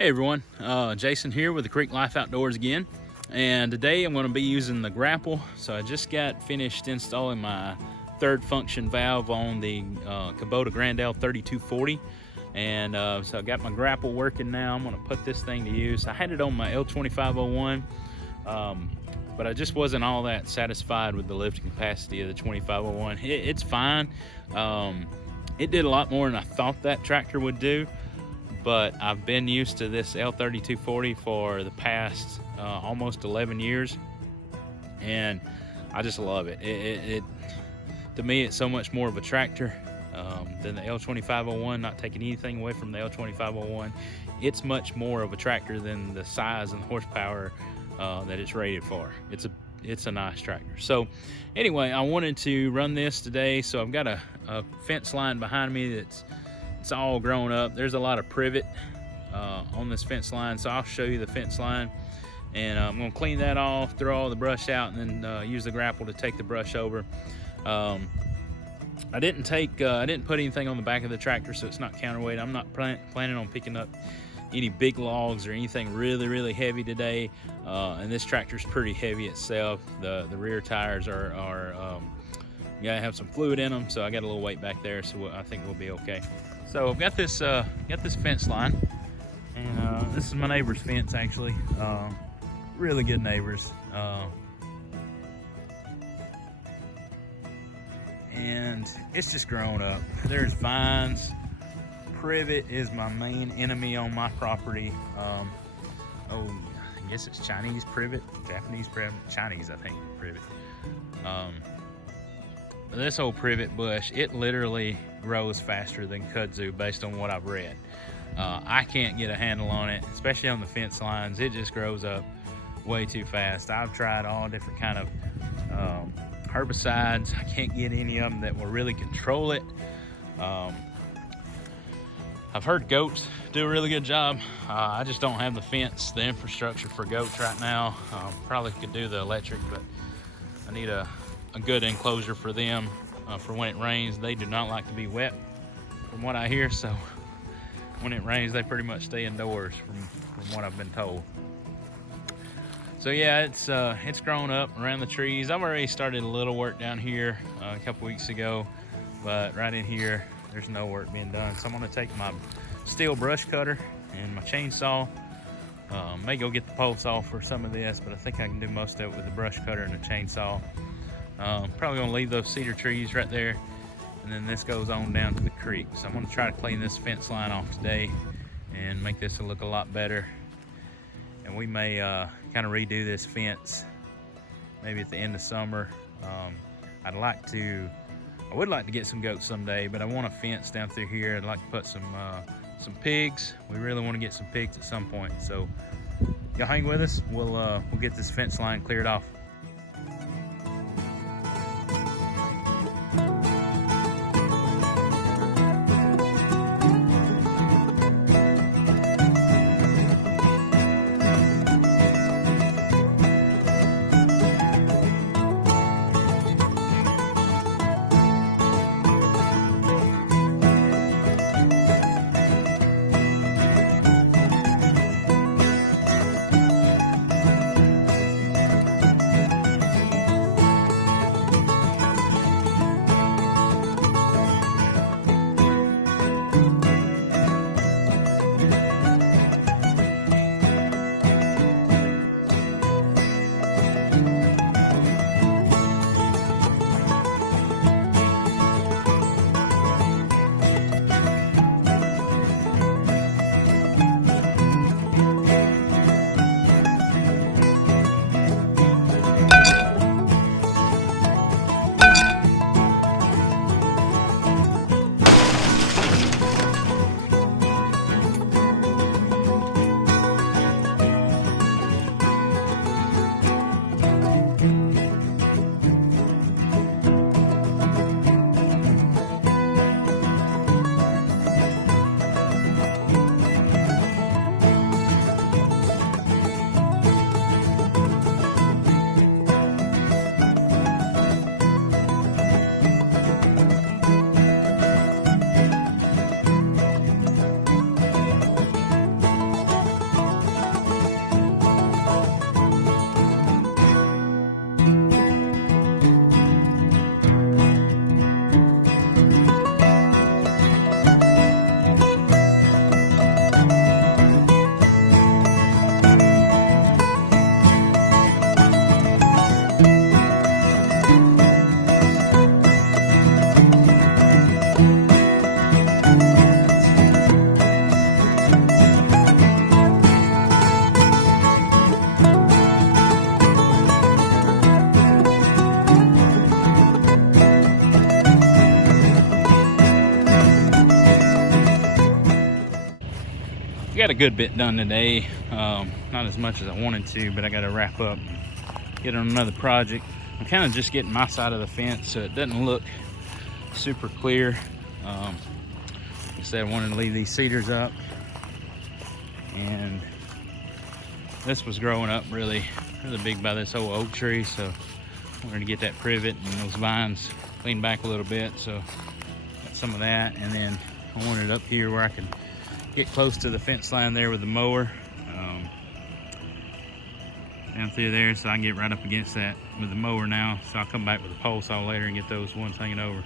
Hey everyone, Jason here with the Creek Life Outdoors again, and today I'm going to be using the Grapple. So I just got finished installing my third function valve on the Kubota Grand L3240, and so I got my Grapple working now. I'm going to put this thing to use. I had it on my L2501, but I just wasn't all that satisfied with the lifting capacity of the 2501. It's fine. It did a lot more than I thought that tractor would do. But I've been used to this L3240 for the past almost 11 years, and I just love it. To me, it's so much more of a tractor than the L2501. Not taking anything away from the L2501, it's much more of a tractor than the size and the horsepower that it's rated for. It's a nice tractor. So anyway, I wanted to run this today. So I've got a fence line behind me it's all grown up. There's a lot of privet on this fence line, so I'll show you the fence line, and I'm going to clean that off, throw all the brush out, and then use the Grapple to take the brush over. I didn't put anything on the back of the tractor, so it's not counterweight. I'm not planning on picking up any big logs or anything really heavy today, and this tractor's pretty heavy itself. The rear tires are you gotta have some fluid in them, so I got a little weight back there, so I think we'll be okay. So I've got this fence line, and this is my neighbor's fence actually. Really good neighbors, and it's just grown up. There's vines. Privet is my main enemy on my property. I guess it's Chinese privet, Japanese privet, Chinese I think privet. This old privet bush, it literally grows faster than kudzu based on what I've read. I can't get a handle on it, especially on the fence lines. It just grows up way too fast. I've tried all different kind of herbicides. I can't get any of them that will really control it. I've heard goats do a really good job. I just don't have the infrastructure for goats right now. Probably could do the electric, but I need a good enclosure for them for when it rains. They do not like to be wet from what I hear, so when it rains they pretty much stay indoors from what I've been told. So yeah, it's grown up around the trees. I've already started a little work down here a couple weeks ago, but right in here there's no work being done. So I'm going to take my Stihl Brushcutter and my chainsaw. May go get the pole saw for some of this, but I think I can do most of it with the Brushcutter and the chainsaw. Probably gonna leave those cedar trees right there, and then this goes on down to the creek. So I'm gonna try to clean this fence line off today and make this look a lot better. And we may kind of redo this fence maybe at the end of summer. I would like to get some goats someday, but I want a fence down through here. I'd like to put some pigs. We really want to get some pigs at some point. So y'all hang with us. We'll get this fence line cleared off. got a good bit done today. Not as much as I wanted to, but I got to wrap up and get on another project. I'm kind of just getting my side of the fence so it doesn't look super clear. Like I said, I wanted to leave these cedars up, and this was growing up really big by this old oak tree, so I wanted to get that privet and those vines cleaned back a little bit. So got some of that, and then I wanted up here where I could get close to the fence line there with the mower, down through there, so I can get right up against that with the mower now. So I'll come back with a pole saw later and get those ones hanging over.